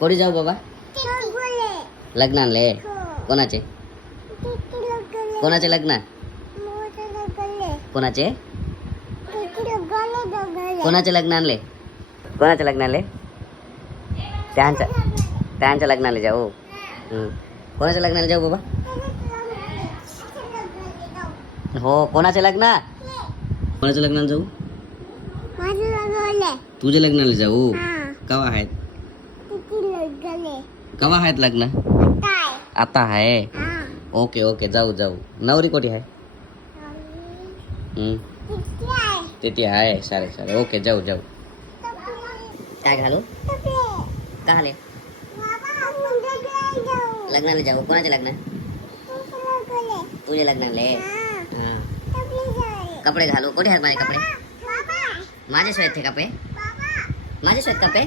कोणी जाऊ बाबा लग्नाले कोणाचे कोणाचे लग्न कोणाचे कोणाचे लग्न आणले कोणाचे लग्न आणले त्यांच्या लग्नाला जाऊ कोणाच्या लग्नाला जाऊ बाबा हो कोणाचे लग्न कोणाच्या लग्नाला जाऊ तुझ्या लग्नाला जाऊ कवा आहेत कवा आहेत लग्न आता आहे ओके ओके जाऊ जाऊ नवरी कोठी आहे तिथे आहे सारे सारे ओके जाऊ जाऊ काय घालू का आले लग्नाला जाऊ कोणाचे लग्न तुझे लग्नाले कपडे घालू कोठे आहेत माझे कपडे माझे स्वयं थे कपडे माझे स्वयं कपडे